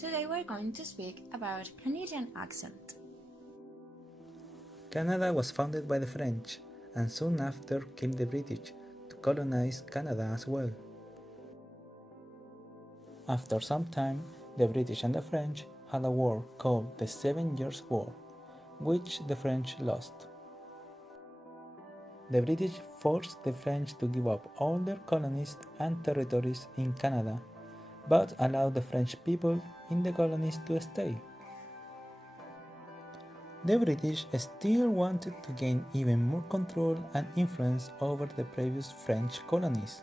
Today we're going to speak about Canadian accent. Canada was founded by the French and soon after came the British to colonize Canada as well. After some time, the British and the French had a war called the 7 Years' War, which the French lost. The British forced the French to give up all their colonies and territories in Canada, but allowed the French people in the colonies to stay. The British still wanted to gain even more control and influence over the previous French colonies,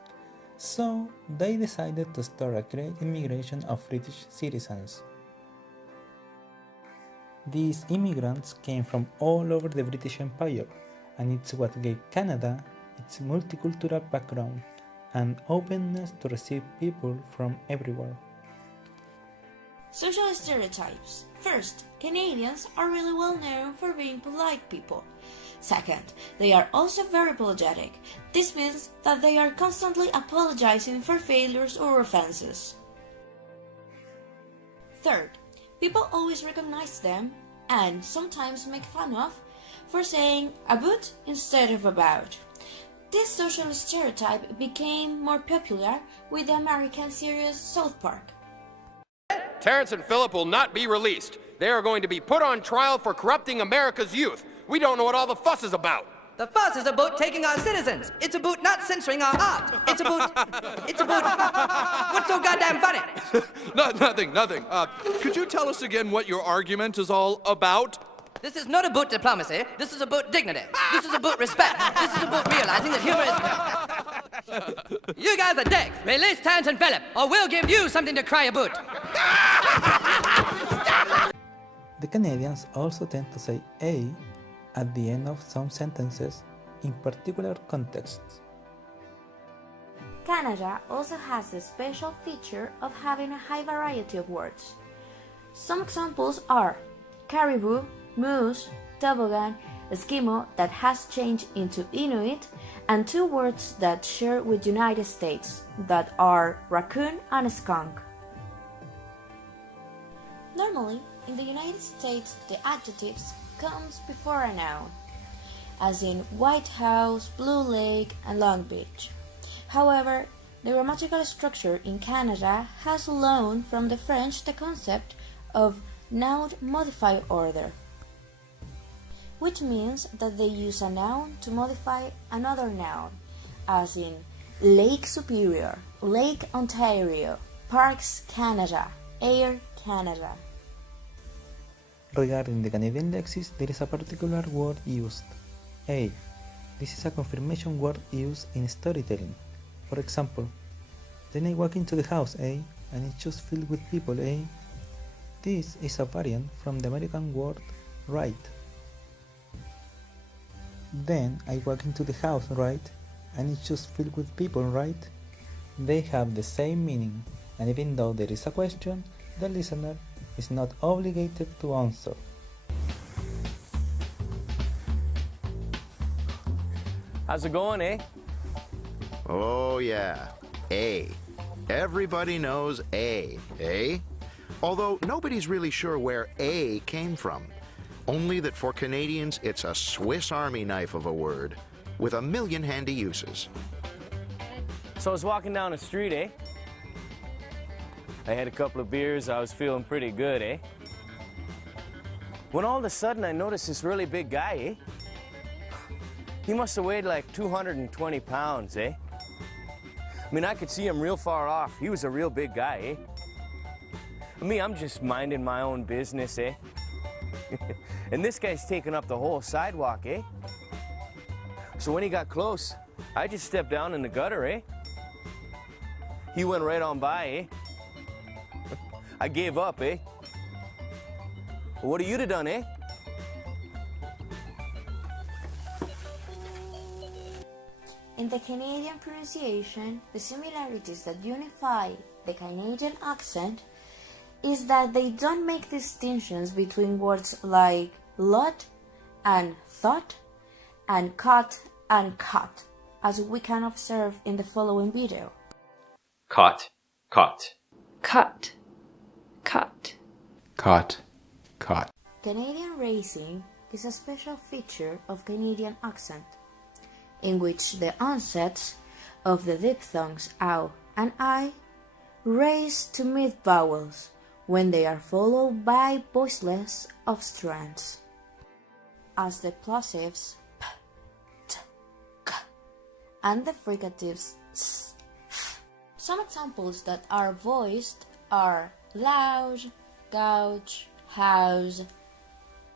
so they decided to start a great immigration of British citizens. These immigrants came from all over the British Empire, and it's what gave Canada its multicultural background and openness to receive people from everywhere. Social stereotypes. First, Canadians are really well known for being polite people. Second, they are also very apologetic. This means that they are constantly apologizing for failures or offenses. Third, people always recognize them and sometimes make fun of for saying about instead of about. This social stereotype became more popular with the American series South Park. Terrence and Philip will not be released. They are going to be put on trial for corrupting America's youth. We don't know what all the fuss is about. The fuss is about taking our citizens. It's about not censoring our art. It's about... What's so goddamn funny? Nothing. Could you tell us again what your argument is all about? This is not about diplomacy. This is about dignity. This is about respect. This is about realizing that humor is... You guys are dicks. Release Terrence and Philip, or we'll give you something to cry about. The Canadians also tend to say "a" at the end of some sentences in particular contexts. Canada also has the special feature of having a high variety of words. Some examples are caribou, moose, toboggan, Eskimo that has changed into Inuit, and two words that share with United States that are raccoon and skunk. Normally, in the United States, the adjectives comes before a noun, as in White House, Blue Lake, and Long Beach. However, the grammatical structure in Canada has loaned from the French the concept of noun modifier order, which means that they use a noun to modify another noun, as in Lake Superior, Lake Ontario, Parks Canada, Air Canada. Regarding the Canadian lexis, there is a particular word used, "a". This is a confirmation word used in storytelling. For example, then I walk into the house, and it's just filled with people, This is a variant from the American word right. Then I walk into the house, right? And it's just filled with people, right? They have the same meaning, and even though there is a question, the listener is not obligated to answer. How's it going, Oh yeah, A. Everybody knows A, eh? Although nobody's really sure where A came from. Only that for Canadians, it's a Swiss Army knife of a word, with a million handy uses. So I was walking down the street, I had a couple of beers, I was feeling pretty good, When all of a sudden I noticed this really big guy, He must have weighed like 220 pounds, I mean, I could see him real far off. He was a real big guy, Me, I'm just minding my own business, And this guy's taking up the whole sidewalk, So when he got close, I just stepped down in the gutter, He went right on by, I gave up, What have you done, In the Canadian pronunciation, the similarities that unify the Canadian accent is that they don't make distinctions between words like lot and thought and cut and cut, as we can observe in the following video. Cut, cut. Cut, cut. caught, caught. Canadian racing is a special feature of Canadian accent, in which the onsets of the diphthongs ow and I raise to mid vowels when they are followed by voiceless obstruents, as the plosives p, t, k, and the fricatives s, f. Some examples that are voiced are loud, gouge, house,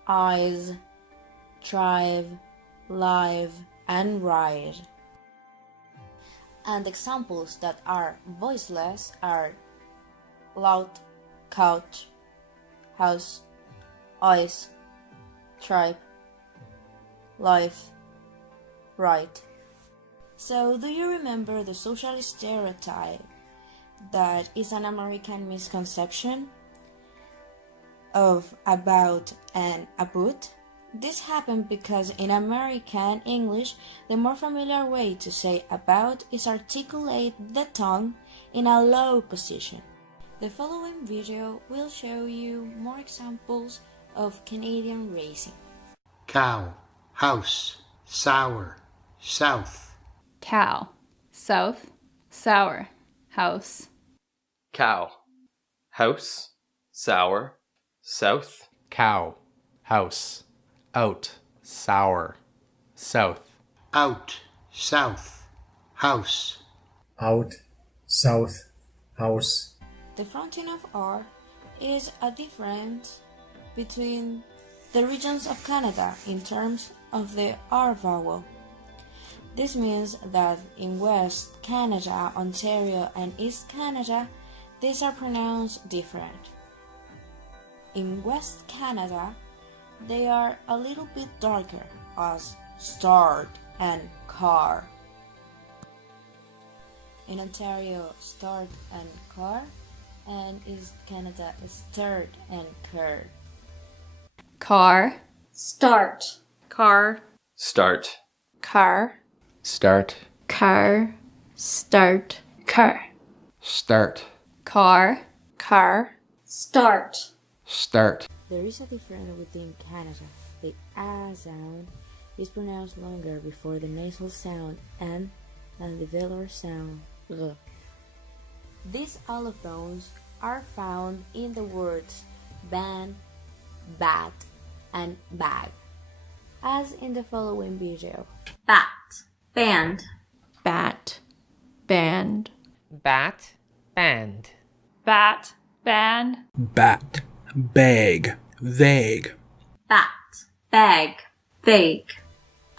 eyes, thrive, live, and ride. And examples that are voiceless are loud, couch, house, eyes, tribe, life, right. So, do you remember the social stereotype that is an American misconception of about and about? This happened because in American English, the more familiar way to say about is articulate the tongue in a low position. The following video will show you more examples of Canadian racing. Cow, house, sour, south. Cow, south, sour, house. Cow, house, sour, south. Cow, house, out, sour, south. Out, south, house. Out, south, house. The fronting of R is a difference between the regions of Canada in terms of the R vowel. This means that in West Canada, Ontario, and East Canada, these are pronounced different. In West Canada, they are a little bit darker, as start and car. In Ontario, start and car, and East Canada, start and car. Car, Start. car, Start. car, Start, car, start, car. start, Car, car, Start. start. There is a difference within Canada. The A sound is pronounced longer before the nasal sound N than the velar sound G. These allophones are found in the words ban, bat, and bag, as in the following video. Bat. Band. bat, band, Bat, band. bat, band, Bat, bag, vague. Bat. Bag. Vague.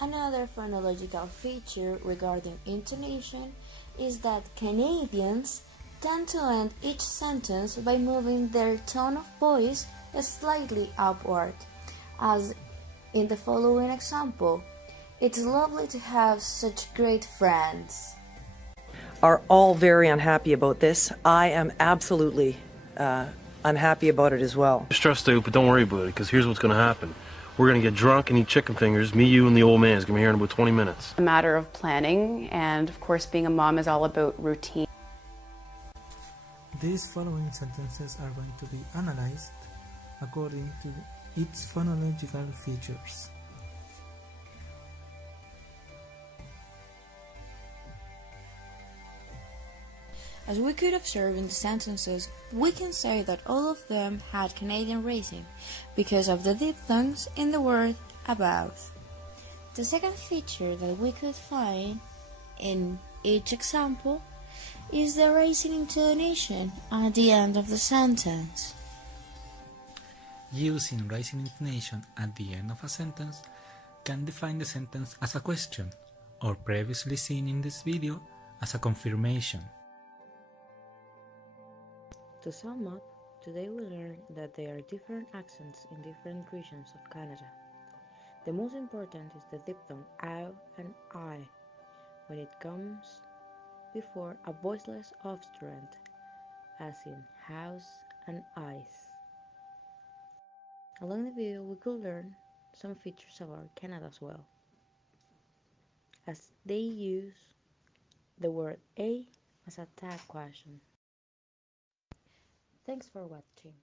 Another phonological feature regarding intonation is that Canadians tend to end each sentence by moving their tone of voice slightly upward, as in the following example. It's lovely to have such great friends. Are all very unhappy about this. I am absolutely unhappy about it as well. Stressed out, but don't worry about it, because here's what's going to happen. We're going to get drunk and eat chicken fingers. Me, you, and the old man is going to be here in about 20 minutes. A matter of planning, and of course being a mom is all about routine. These following sentences are going to be analyzed according to its phonological features. As we could observe in the sentences, we can say that all of them had Canadian racing because of the diphthongs in the word about. The second feature that we could find in each example is the racing intonation at the end of the sentence. Using rising intonation at the end of a sentence can define the sentence as a question, or previously seen in this video as a confirmation. To sum up, today we learned that there are different accents in different regions of Canada. The most important is the diphthong ow and I when it comes before a voiceless obstruent, as in house and ice. Along the video we could learn some features about Canada as well, as they use the word a as a tag question. Thanks for watching.